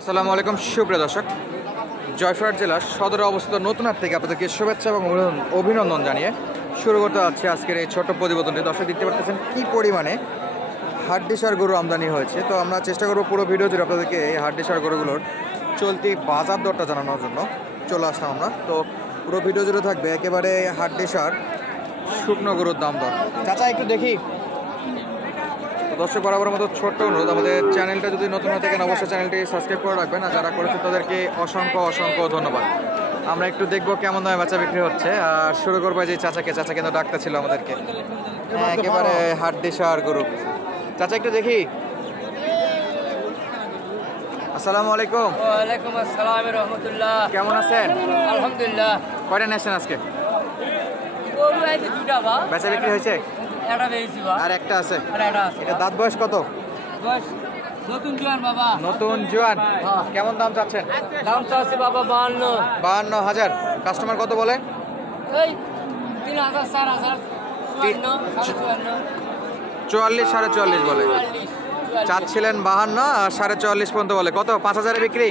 আসসালামু আলাইকুম সুপ্রিয় দর্শক, জয়পুরহাট জেলার সদরে অবস্থিত নতুনহাট থেকে আপনাদেরকে শুভেচ্ছা এবং অভিনন্দন জানিয়ে শুরু করতে যাচ্ছে আজকের এই ছোট্ট প্রতিবেদনটি। দর্শক দেখতে পাচ্ছেন কী পরিমাণে হাড্ডিসার গরু আমদানি হয়েছে। তো আমরা চেষ্টা করবো পুরো ভিডিও জুড়ে আপনাদেরকে এই হাড্ডিসার গরুগুলোর চলতি বাজার দরটা জানানোর জন্য চলে আসলাম আমরা। তো পুরো ভিডিও জুড়ে থাকবে একেবারে হাড্ডিসার শুকনো গরুর দাম দর। চাচা একটু দেখি। দর্শক বরাবর মতো ছোট্ট অনুরোধ, আমাদের চ্যানেলটা যদি নতুন হয়ে থাকেন অবশ্যই চ্যানেলটি সাবস্ক্রাইব করে রাখবেন, আর যারা করেছে তাদেরকে অসংখ্য অসংখ্য ধন্যবাদ। আমরা একটু দেখবো কেমন দামে বেচা বিক্রি হচ্ছে। আর শুরু করবো যে চাচা কিন্তু ডাক্তার ছিল আমাদেরকে। হ্যাঁ, একেবারে হাড্ডিসার গরু। চাচা একটু দেখি। আসসালামু আলাইকুম। ওয়ালাইকুম আসসালাম রাহমাতুল্লাহ। কেমন আছেন? আলহামদুলিল্লাহ। কয়টা নেছেন আজকে? গরু আইছে দুটা বা বেচা বিক্রি হয়েছে? এটা বেশি বা আর একটা আছে। আর এটা আছে। এটা দাঁত বয়স কত? বয়স নতুন জোয়ান বাবা। নতুন জোয়ান। কেমন দাম চাচ্ছেন? দাম চাচ্ছে বাবা 52। 52,000। কাস্টমার কত বলে? এই 3000 4000 54 44 44.5 বলে। চাচ্ছিলেন 52 আর 44.5 পর্যন্ত বলে। কত? 5,000 বিক্রি।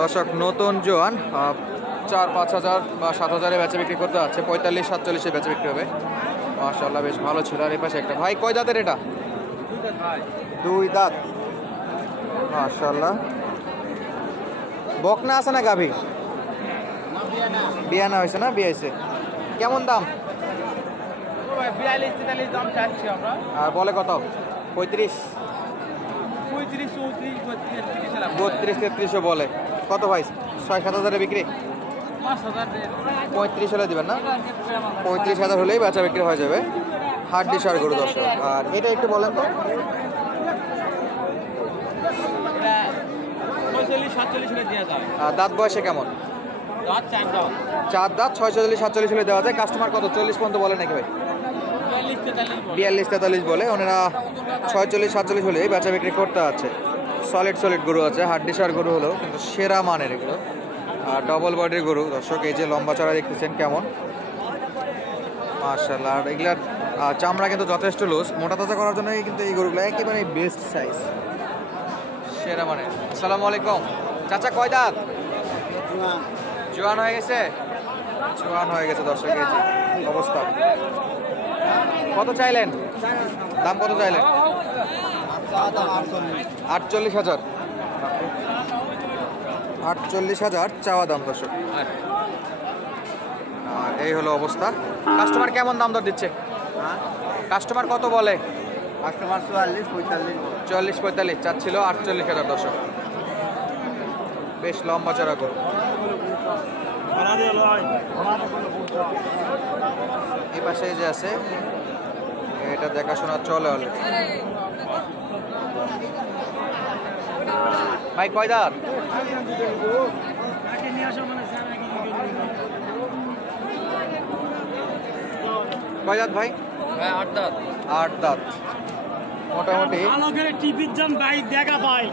দর্শক নতুন জোয়ান 4-5,000 বা 7,000 বেচা বিক্রি করতে যাচ্ছে। 45-47 বেচা বিক্রি হবে। মাশাআল্লাহ বেশ ভালো ছিল। আর এই পাশে একটা ভাই, কয় দাঁতের এটা? দুই দাঁত। মাশাআল্লাহ। বকনা আছে না গাভী? বিয়ানা হয়েছে না? বিয়াইছে। কেমন দাম? 42-43 দাম চাচ্ছি আমরা। আর বলে কত? 35 32-33 বলে। কত ভাই? 6-7,000 বিক্রি। 35 হলে দিবেন না? 35,000 হলেই বেচা বিক্রি হয়ে যাবে। হাড্ডিসার গরু দর্শক। আর এটা একটু বলেন তো। 46-47 হলে দেওয়া যায়। আর দাঁত বয়সে কেমন? দাঁত 4 দাঁত। 4 দাঁত। 46-47 হলে দেওয়া যায়। কাস্টমার কত? 40 পর্যন্ত বলে নাকি ভাই? 42-43 বলে। ওনারা 46-47 হলে বেচা বিক্রি করতে আছে। সলিড গরু আছে। হাড্ডিসার গরু হলো কিন্তু সেরা মানের এগুলো। আর ডবল বডির গরু দর্শক। এই যে লম্বা চড়া দেখতেছেন কেমন, মাশাআল্লাহ। আর এগুলার চামড়া কিন্তু যথেষ্ট লুজ। মোটা তাজা করার জন্য কিন্তু এই গরুগুলো একেবারে বেস্ট সাইজ, সেরা মানের। আসসালামু আলাইকুম। চাচা কয় দাঁত? জোয়ান হয়ে গেছে। জোয়ান হয়ে গেছে দর্শক। এই যে অবস্থা। কত চাইলেন? দাম কত চাইলেন? 48,000। 48,000 চাওয়া দাম দর্শক। আর এই হলো অবস্থা। কাস্টমার কেমন দাম দর দিচ্ছে? কাস্টমার কত বলে? কাস্টমার 44-45। 44-45 চাচ্ছিল। 48,000 দর্শক। বেশ লম্বা চড়া গরু। এই পাশে যে আছে এটা দেখাশোনা চলে হলে। ভাই কয় দাঁত? কয় দাঁত ভাই? 8 দাঁত। 8 দাঁত। মোটামুটি টিভির দাম ভাই দেখা পাই।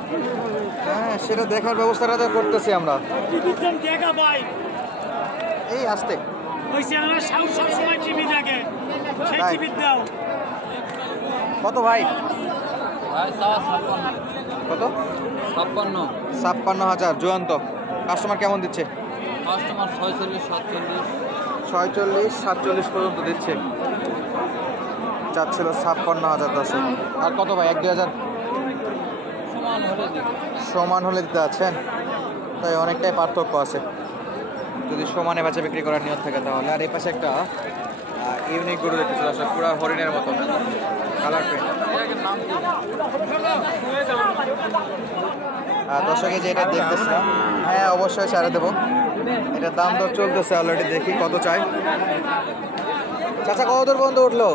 হ্যাঁ, সেটা দেখার ব্যবস্থাটা তো করতেছি আমরা। টিভির দাম দেখা পাই। এই আসতে ওই আমরা সব সময় টিভি দেখে, সেই তাই? টিভির দাও কত ভাই? ভাই 56। কত? 56। 56,000 জয়ন্ত। কাস্টমার কেমন দিচ্ছে? কাস্টমার 46-47। 46-47 পর্যন্ত দিচ্ছে। চাচ্ছিল 56,000 দর্শক। আর কত ভাই? 1-2,000 সমান হলে দিই। সমান হলে দিতে আছেন? তাই অনেকটাই পার্থক্য আছে যদি সমানে বেচা বিক্রি করার নিয়ত থাকে তাহলে। আর এই পাশে একটা ইউনিক গরু দেখতেছে দর্শক, পুরো হরিণের মতো কালার প্রিন্ট। দর্শকে যে এটা দেখতেছে, হ্যাঁ অবশ্যই ছাড়ে দেবো। এটার দাম দর চলতেছে অলরেডি, দেখি কত চাই। চাচা কত দূর পর্যন্ত উঠলো?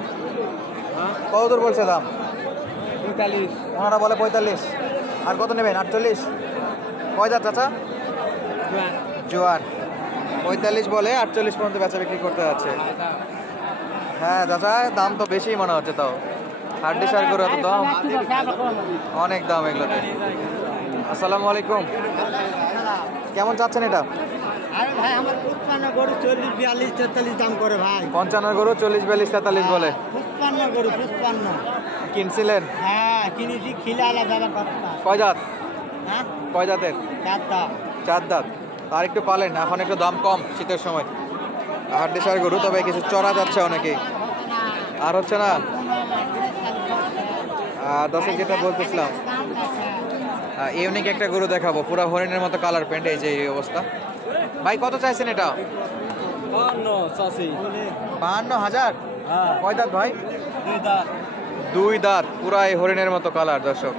কত দূর বলছে দাম? 45। ওনারা বলে 45। আর কত নেবেন? 48। কয় দাঁত চাচা? জোয়ান। 45 বলে, 48 পর্যন্ত বেচা বিক্রি করতে যাচ্ছে। হ্যাঁ চাচা, দাম তো বেশি মনে হচ্ছে। তাও হাড্ডিসার গরু এত দাম? অনেক দাম এগুলোতে। আসসালামু আলাইকুম। কেমন চাচ্ছেন এটা? আরে ভাই আমার 55 গরু 40-42-43 দাম করে ভাই। 55 গরু 40-42-43 বলে। 55 গরু 55। কিনছিলেন? হ্যাঁ কিনেছি, খিলে আলাদা কথা। কয় দাঁত? হ্যাঁ কয় দাঁতের? 4 দাঁত। 4 দাঁত। আর একটু পালেন, এখন একটু দাম কম শীতের সময়। হাড্ডিসার গরু, তবে কিছু চড়া যাচ্ছে অনেকেই। আর হচ্ছে না। আর দর্শক যেটা বলতেছিলাম, ইউনিক একটা গরু দেখাবো, পুরা হরিণের মতো কালার প্যান্ট। এই যে এই অবস্থা। ভাই কত চাইছেন এটা? 52,000। কয় দাঁত ভাই? 2 দাঁত, পুরা এই হরিণের মতো কালার। দর্শক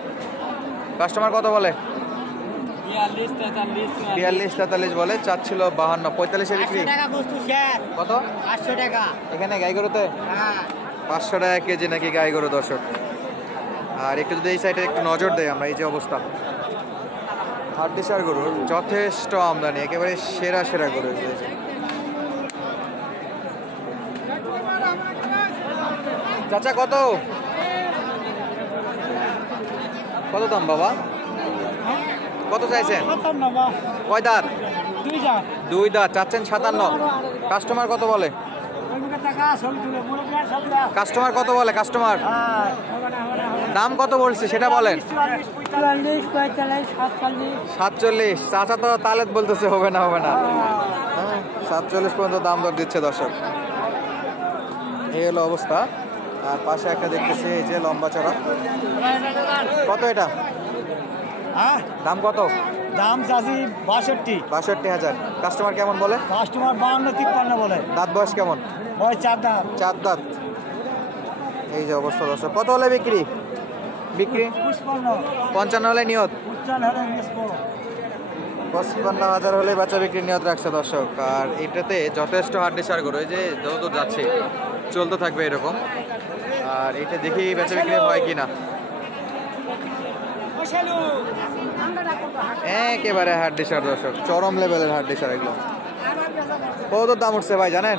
কাস্টমার কত বলে? 42-43 বলে, চাচ্ছিল 52। 45-এ বিক্রি। কত? 500 টাকা। এখানে গাই গরুতে 500 টাকা কেজি নাকি গাই গরু। দর্শক আর একটু যদি এই সাইডে একটু নজর দেয় আমরা, এই যে অবস্থা, হাড্ডিসার গরুর যথেষ্ট আমদানি, একেবারে সেরা সেরা গরু। চাচা কত কত দাম বাবা? কত চাইছেন? কয় দাঁত? 2 দাঁত। চাচ্ছেন 57। কাস্টমার কত বলে? কাস্টমার কত বলে? কাস্টমার দাম কত বলছে সেটা বলেন। 47। চাচা তো তালেত বলতেছে হবে না হবে না। 47 পর্যন্ত দাম দর দিচ্ছে। দর্শক এই হলো অবস্থা। আর পাশে একটা দেখতেছি, এই যে লম্বা চড়া। কত এটা? দাম কত? দাম চাষি 62,000। কাস্টমার কেমন বলে? কাস্টমার 52-53 বলে। দাঁত বয়স কেমন? ওই 4 দাঁত। 4 দাঁত। এই যে অবস্থা। দর্শক কত হলে বিক্রি? 55 হলে নিয়ত। 55,000 হলে বাচ্চা বিক্রি নিয়ত রাখছে। দর্শক আর এটাতে যথেষ্ট হাড্ডিসার গরু, এই যে যত যাচ্ছে চলতে থাকবে এরকম। আর এটা দেখি বেচা বিক্রি হয় কিনা। একেবারে হাড্ডিসার। দর্শক চরম লেভেলের হাড্ডিসার এগুলো। কত দাম উঠছে ভাই জানেন?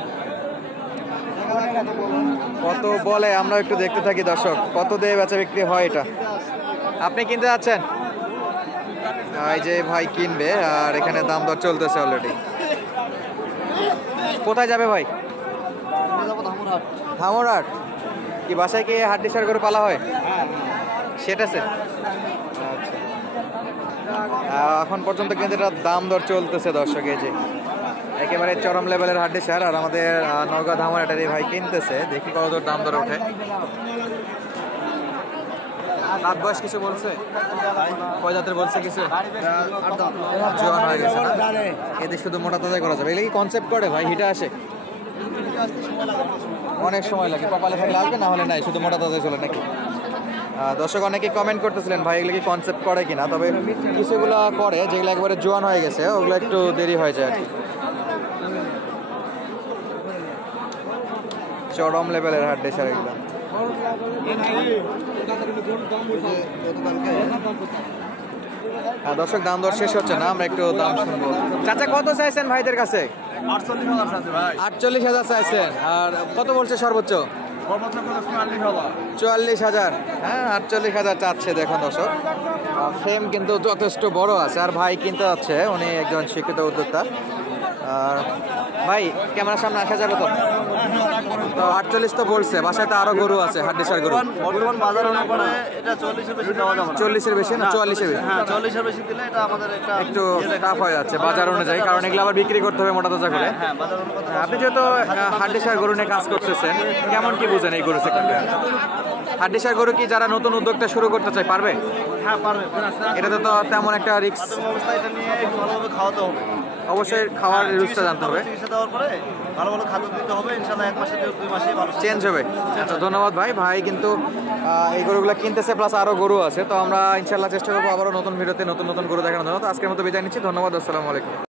কত বলে আমরা একটু দেখতে থাকি। দর্শক কত দিয়ে বেচা বিক্রি হয় এটা? আপনি কিনতে যাচ্ছেন? এই যে ভাই কিনবে, আর এখানে দাম দর চলতেছে অলরেডি। কোথায় যাবে ভাই? ধামরাট। কি বাসায় কি হাড্ডিসার করে পালা হয়? সেটাছে। এখন পর্যন্ত কিন্তু এটার দাম দর চলতেছে। দর্শক এই যে একেবারে চরম লেভেলের হাড্ডিসার, আর আমাদের নওগাঁ ধামরাটের এই ভাই কিনতেছে। দেখি কত দর দাম দর ওঠে। দাঁত বয়স কিছু বলছে? কয় দাঁতের বলছে কিছু? জোয়ান হয়ে গেছে না? এতে শুধু মোটা তাজাই করা যাবে। এগুলো কি কনসেপ্ট করে ভাই? হিটে আসে অনেক সময় লাগে, কপালে থাকলে আসবে, না হলে নাই, শুধু মোটা তাজাই চলে নাকি? দর্শক অনেকে কমেন্ট করতেছিলেন ভাই এগুলো কি কনসেপ্ট করে কিনা। তবে কিছুগুলো করে, যেগুলো একবারে জোয়ান হয়ে গেছে ওগুলো একটু দেরি হয়ে যায় আর কি। চরম লেভেলের হাড্ডিসার এগুলো। দর্শক দাম দর শেষ হচ্ছে না, আমরা একটু দাম শুনবো। চাচা কত চাইছেন ভাইদের কাছে? 48,000 চাইছেন। আর কত বলছে সর্বোচ্চ? 44,000। হ্যাঁ 48,000 চাচ্ছে। দেখুন দর্শক ফ্রেম কিন্তু যথেষ্ট বড় আছে। আর ভাই কিনতে যাচ্ছে, উনি একজন শিক্ষিত উদ্যোক্তা। আর ভাই ক্যামেরার সামনে আসা যাবে তো? 48 তো বলছে, বাসায় তো আরো গরু আছে হাড্ডিসার গরু। বর্তমান বাজার অনুপাতে এটা 40-এর বেশি দেওয়া যাবে না। 40-এর বেশি না 44-এর বেশি? হ্যাঁ 40-এর বেশি দিলে এটা আমাদের একটু টাফ হয়ে যাচ্ছে বাজার অনুযায়ী, কারণ এগুলো আবার বিক্রি করতে হবে মোটা তাজা করে। হ্যাঁ বাজার অনুপাতে। আপনি যেহেতু হাড্ডিসার গরু নিয়ে কাজ করতেছেন, কেমন কি বুঝেন এই গরু সেক্টরে? হাড্ডিসার গরু কি যারা নতুন উদ্যোগটা শুরু করতে চায় পারবে? হ্যাঁ পারবে। এটাতে তো তেমন একটা রিস্ক। অবস্থা এটা নিয়ে একটু ভালোভাবে খাওয়াতে হবে। অবশ্যই খাওয়ার রুলসটা জানতে হবে। চিকিৎসা দেওয়ার পরে ভালো ভালো খাদ্য দিতে হবে, ইনশাআল্লাহ 1 মাসে 2 মাসেই ভালো চেঞ্জ হবে। আচ্ছা ধন্যবাদ ভাই। ভাই কিন্তু এই গরুগুলো কিনতেছে, প্লাস আরও গরু আছে। তো আমরা ইনশাল্লাহ চেষ্টা করবো আবারও নতুন ভিডিওতে নতুন নতুন গরু দেখানোর জন্য। তো আজকের মতো বিদায় নিচ্ছি। ধন্যবাদ। আসসালামু আলাইকুম।